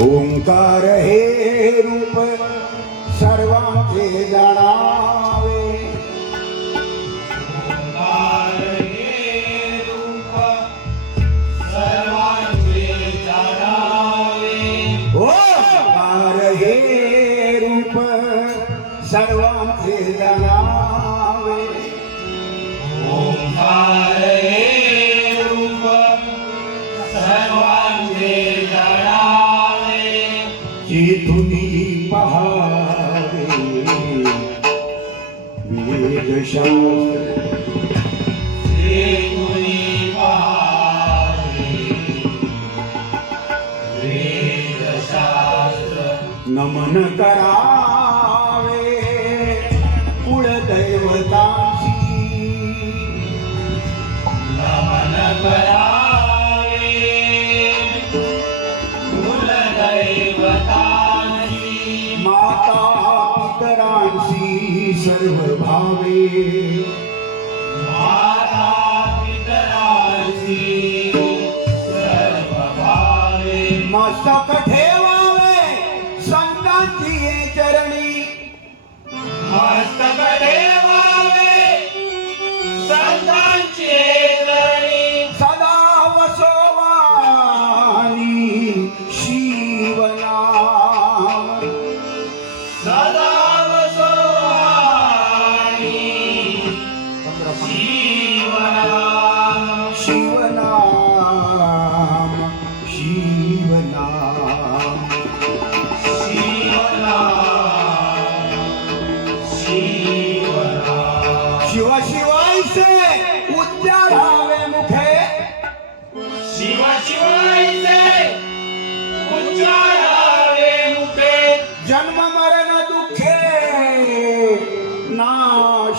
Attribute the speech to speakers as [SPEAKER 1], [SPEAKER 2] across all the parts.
[SPEAKER 1] ઓમકાર હે રૂપ સર્વાંગે
[SPEAKER 2] દણા ನಮನ ಕರಾ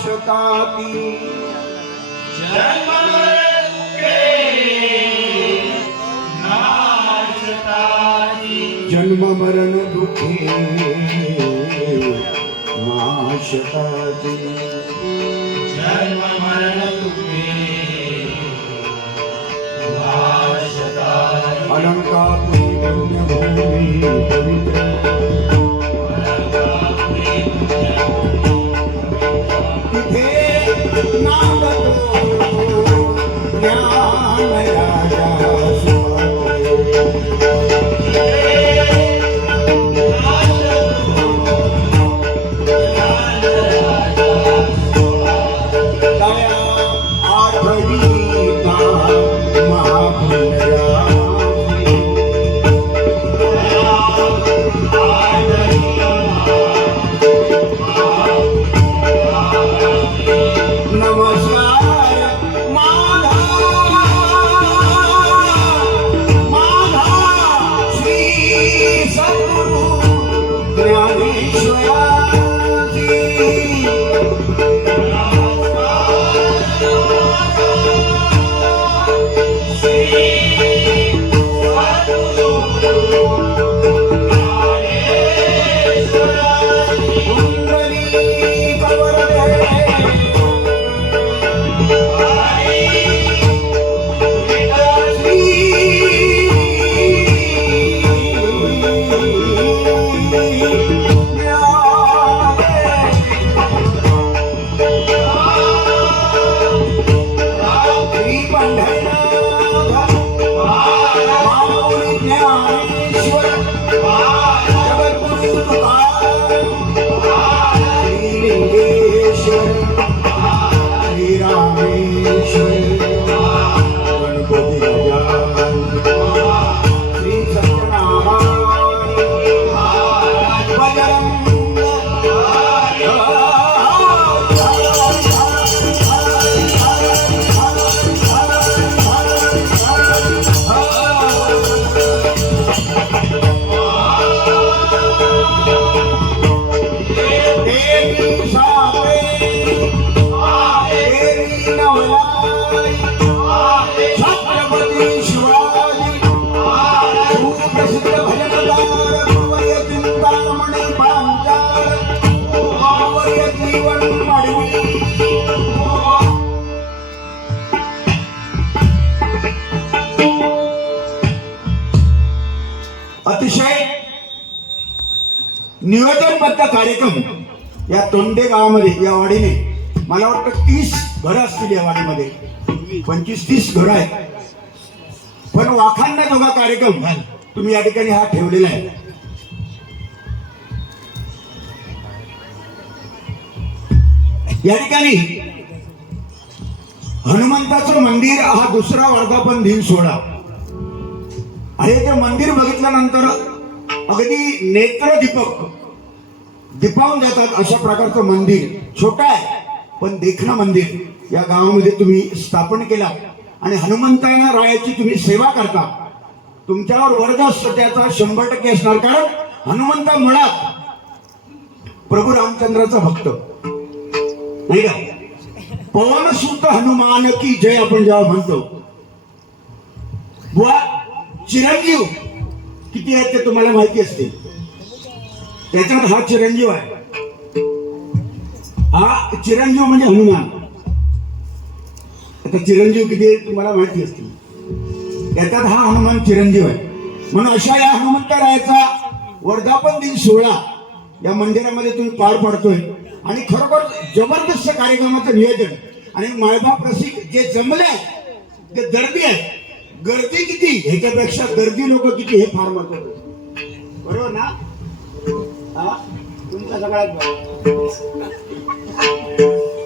[SPEAKER 2] शकाती
[SPEAKER 1] जन्म
[SPEAKER 2] जन्म मरण दुखे
[SPEAKER 1] नाशकाती
[SPEAKER 2] जन्म मरण
[SPEAKER 1] अलंकार पवित्र नाम ज्ञान नियोजनबद्ध कार्यक्रम या तोंडे गावामध्ये या वाडीने मला वाटतं तीस घरं असतील या वाडीमध्ये. पंचवीस तीस घरं आहेत. पण वाखांना बघा कार्यक्रम तुम्ही या ठिकाणी हा ठेवलेला आहे. या ठिकाणी हनुमंताचं मंदिर हा दुसरा वर्धापन दिन सोहळा. आणि ते मंदिर बघितल्यानंतर अगदी नेत्र दीपक. दीपावून जातात अशा प्रकारचं मंदिर. छोटं आहे पण देखणं मंदिर. या गावामध्ये तुम्ही स्थापन केला. आणि हनुमंताना रायाची तुम्ही सेवा करता. तुमच्यावर वर्ग सत्याचा त्याचा शंभर टक्के असणार. कारण हनुमंता मुळात प्रभू रामचंद्राचा भक्त. नाही का? पवन सुत हनुमान की जय आपण जेव्हा म्हणतो. बुवा चिरंजीव किती आहेत ते तुम्हाला माहिती असते त्याच्यात हा चिरंजीव आहे. हा चिरंजीव म्हणजे हनुमान. आता चिरंजीव किती आहे तुम्हाला माहिती असते त्याच्यात हा हनुमान चिरंजीव आहे. म्हणून अशा या हनुमंतरायाचा वर्धापन दिन सोहळा या मंदिरामध्ये तुम्ही पार पाडतोय. आणि खरोखर जबरदस्त कार्यक्रमाचं नियोजन. आणि माळबाप रसिक जे जमले आहेत, ते दर्दी आहे गर्दी किती? ह्याच्यापेक्षा गर्दी लोक किती? हे फार महत्वाचं बरोबर ना? हा? तुमचा सगळ्यात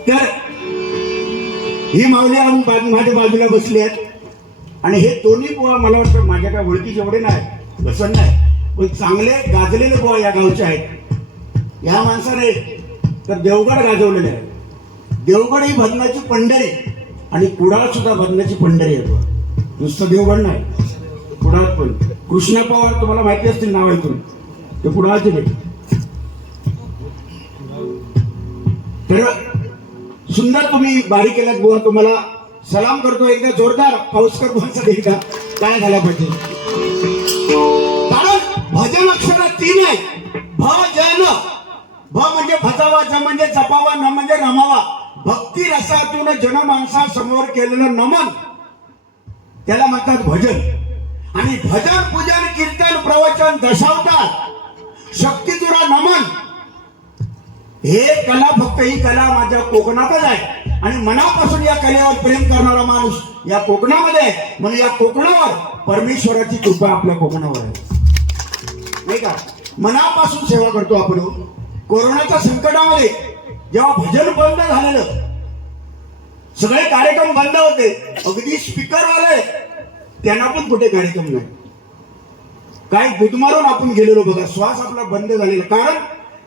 [SPEAKER 1] तर ही माऊली आम्ही माझ्या बाजूला बसली आहेत. आणि हे दोन्ही बुवा मला वाटतं माझ्या काय ओळखी जेवढे नाही बसन नाही पण चांगले गाजलेले बुवा या गावचे आहेत. या माणसाने तर देवगड गाजवलेले आहे देवगड ही भजनाची पंढरी. आणि कुडाळ सुद्धा भजनाची पंढरी आहे नुसतं देवगड नाही कुडाळ पण. कृष्णा पवार तुम्हाला माहिती असतील नाव ऐकून. ते कुडाळचे भेट तर सुंदर तुम्ही बारी केल्यात बुवा तुम्हाला सलाम करतो. एकदा जोरदार पाऊसकर बुवांचा एकदा. काय झाला पाहिजे? कारण भजन अक्षरात तीन आहे भजन भ म्हणजे भजावा ज म्हणजे जपावा न म्हणजे रमावा. भक्ती रसातून जनमानसा समोर केलेलं नमन. त्याला म्हणतात भजन. आणि भजन पूजन कीर्तन प्रवचन दशावतार. शक्तितुरा नमन. हे कला फक्त ही कला माझ्या कोकणातच आहे. आणि मनापासून या कलेवर प्रेम करणारा माणूस या कोकणामध्ये आहे. म्हणून या कोकणावर परमेश्वराची कृपा आपल्या कोकणावर आहे. नाही का? मनापासून सेवा करतो आपण. कोरोनाच्या संकटामध्ये जेव्हा भजन बंद झालेलं सगळे कार्यक्रम बंद होते. अगदी स्पीकर वाले त्यांना पण कुठे कार्यक्रम नाही. काय गुदमारून आपण गेलेलो बघा श्वास आपला बंद झालेला. कारण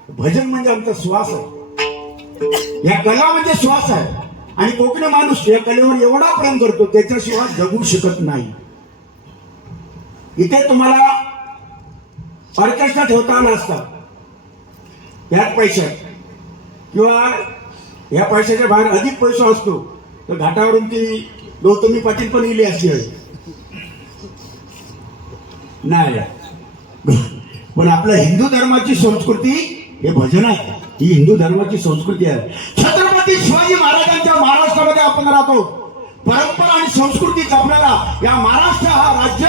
[SPEAKER 1] भजन म्हणजे आमचा श्वास आहे. या कला म्हणजे श्वास आहे. आणि कोकणी माणूस या कलेवर एवढा प्रेम करतो त्याच्याशिवाय जगू शकत नाही. इथे तुम्हाला ऑर्केस्ट्रा ठेवता आला असता. याच पैशात किंवा या पैशाच्या बाहेर अधिक पैसा असतो. तर घाटावरून ती गौतमी पाटील पण गेली अशी नाही. पण आपल्या हिंदू धर्माची संस्कृती हे भजन आहे. ही हिंदू धर्माची संस्कृती आहे. छत्रपती शिवाजी महाराजांच्या महाराष्ट्रामध्ये आपण राहतो. परंपरा आणि संस्कृती जपण्याला या महाराष्ट्र हा राज्य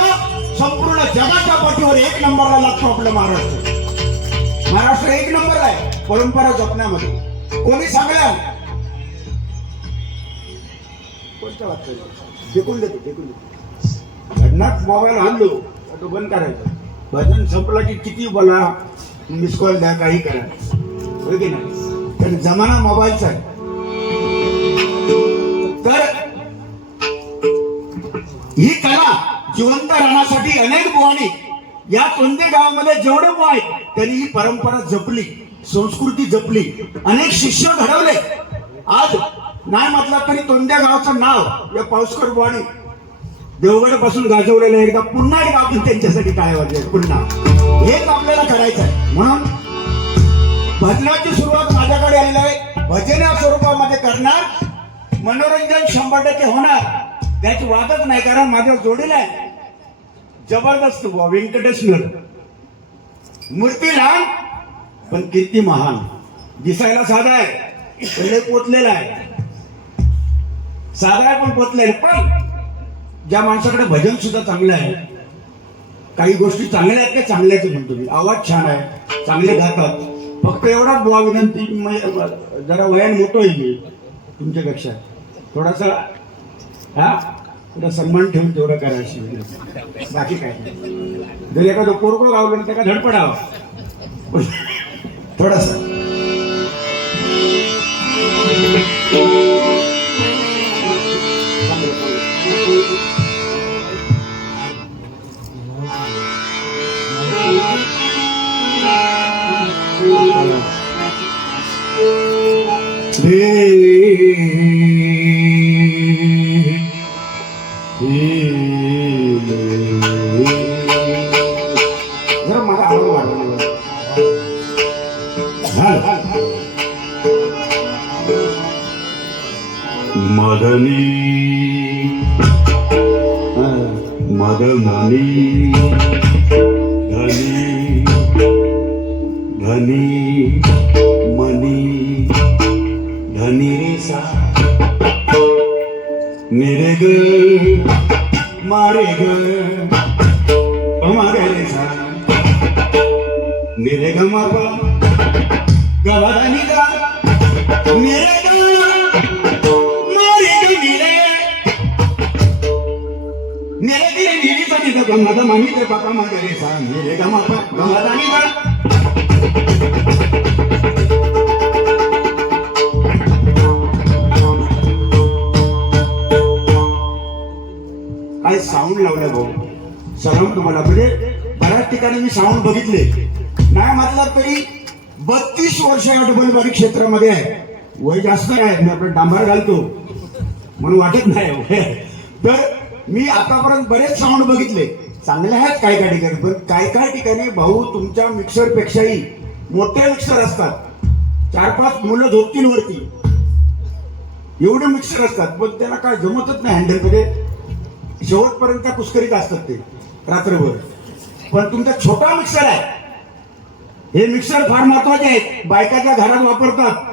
[SPEAKER 1] संपूर्ण जगाच्या पाठीवर एक नंबरला लागतो आपलं महाराष्ट्र. महाराष्ट्र एक नंबर आहे परंपरा जपण्यामध्ये. कोणी सांगल्या कोणत्या वाक्य फेकून देतो फेकून देतो. घडणात मोबाईल आणलो तो बंद करायचा. भजन संपला की किती बोला मिस कॉल द्या काही करा. होय की नाही? तर जमाना मोबाईलचा आहे. तर ही कला जिवंत राहण्यासाठी अनेक बुवानी या कोणत्या गावामध्ये जेवढे बुवा आहेत त्यांनी ही परंपरा जपली संस्कृती जपली अनेक शिष्य घडवले. आज नाही म्हटलं तरी तोंड्या गावचं नाव या पाऊसकर बुवानी देवगडपासून गाजवलेलं एकदा पुन्हा एकदा आपण त्यांच्यासाठी काय वाजवेल पुन्हा. हेच आपल्याला करायचं आहे. म्हणून भजनाची सुरुवात माझ्याकडे आलेली आहे. भजन या स्वरूपामध्ये करणार. मनोरंजन शंभर टक्के होणार. त्याची वादच नाही कारण माझ्या जोडीला आहे. जबरदस्त बुवा व्यंकटेश्वर मूर्ती लहान पण किती महान. दिसायला साधा आहे. पहिले पोचलेला आहे. साधारण पण पोचलेला पण ज्या माणसाकडे भजन सुद्धा चांगलं आहे
[SPEAKER 3] काही गोष्टी चांगल्या आहेत का चांगल्याच म्हणतो मी. आवाज छान आहे चांगले गातात. फक्त एवढाच बुवा विनंती जरा वयान मोठो आहे मी तुमच्यापेक्षा. थोडासा हा? थोडा सन्मान ठेवून तेवढं करायची बाकी काय जर एखादं पोरगो गावलं तर त्याला धडपडावं. थोडासा.
[SPEAKER 1] धनी मनी धनी रे सा। मेरे ग मारे ग हमारे रे सा। मेरे ग मापा गवानी गा। मेरे ग मारे ग मेरे मेरे दिले नीली तो निदा गमदा मानी ते पापा मागे रे सा। मेरे ग मापा गमदानी गा काय साऊंड लावलं भाऊ? सलाम तुम्हाला. म्हणजे बऱ्याच ठिकाणी मी साऊंड बघितले. नाही म्हटलं तरी बत्तीस वर्ष या डबलबारी क्षेत्रामध्ये आहे. वय जास्त आहे. मी आपलं डांबर घालतो. म्हणून वाटत नाही. तर मी आतापर्यंत बरेच साऊंड बघितले. चांगले आहेत काय काय ठिकाणी पण काय काय ठिकाणी भाऊ तुमच्या मिक्सर पेक्षाही मोठे मिक्सर असतात. चार पाच मुलं झोपतील वरती. एवढे मिक्सर असतात पण त्याला काय जमतच नाही हँडलमध्ये शेवटपर्यंत कुस्करीत असतात ते रात्रभर. पण तुमचा छोटा मिक्सर आहे. हे मिक्सर फार महत्त्वाचे आहेत. बायकाच्या घरात वापरतात.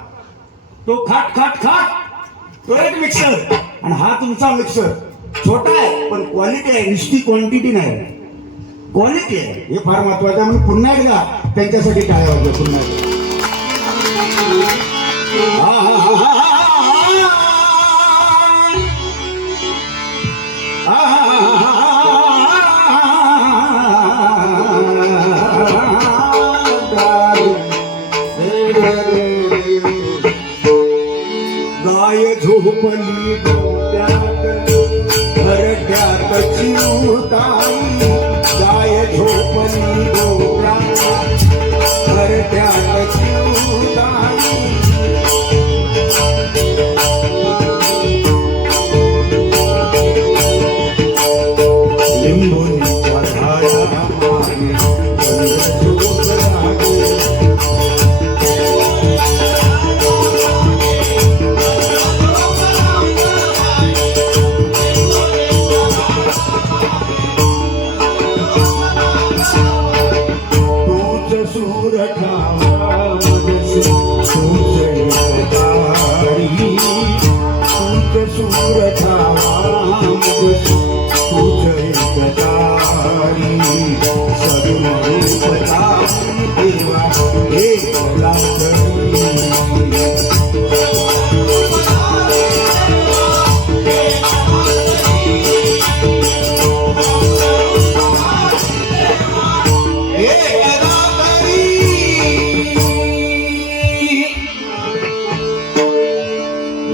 [SPEAKER 1] तो खाट खाट खाट तो एक मिक्सर आणि हा तुमचा मिक्सर छोटा आहे. पण क्वालिटी आहे नुसती क्वांटिटी नाही क्वालिटी आहे हे फार महत्वाचं आहे म्हणून पुन्हा एकदा त्यांच्यासाठी काय वाटतं पुन्हा एकदा गाय झोपली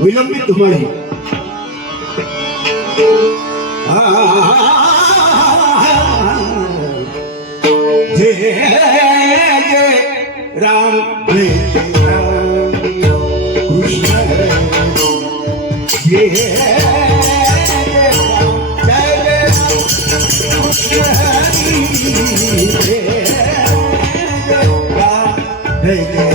[SPEAKER 1] विलंबित धुमाळी जय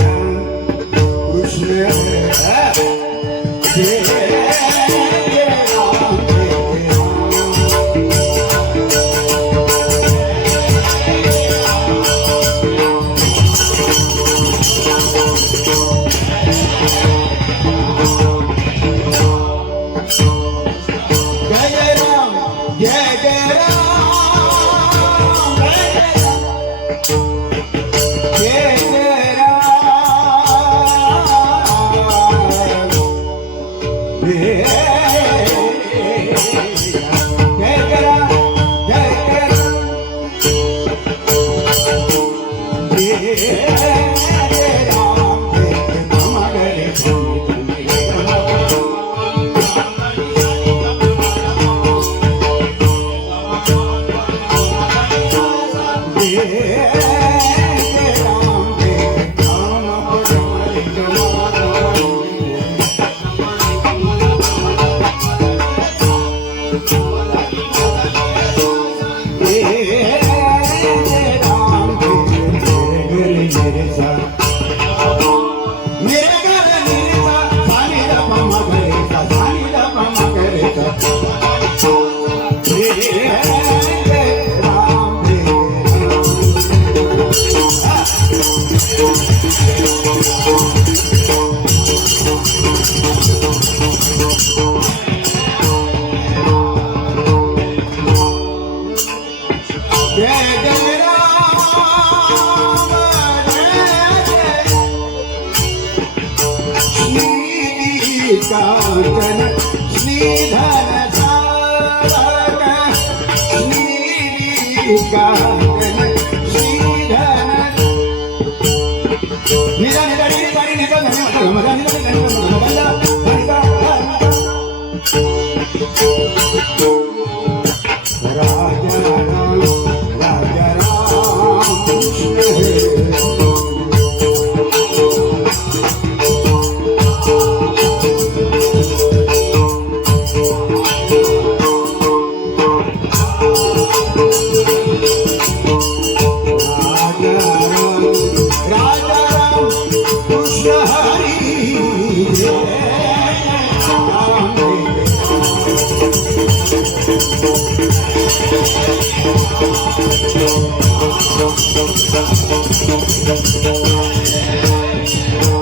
[SPEAKER 1] Thank you. Thank you.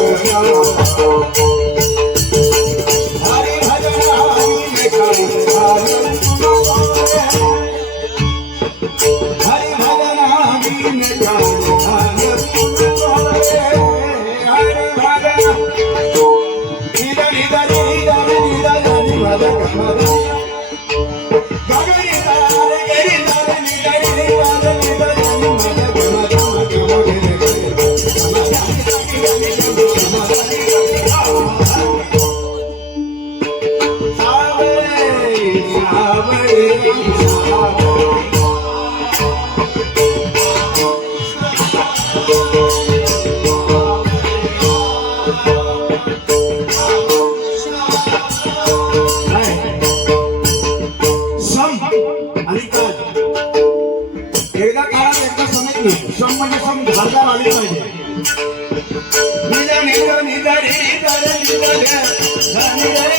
[SPEAKER 1] Thank you. Oh,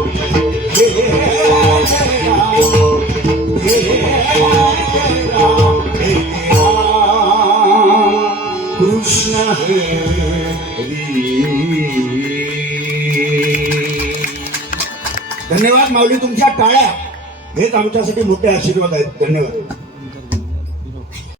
[SPEAKER 1] माऊली तुमच्या टाळ्या. हेच आमच्यासाठी मोठे आशीर्वाद आहेत. धन्यवाद.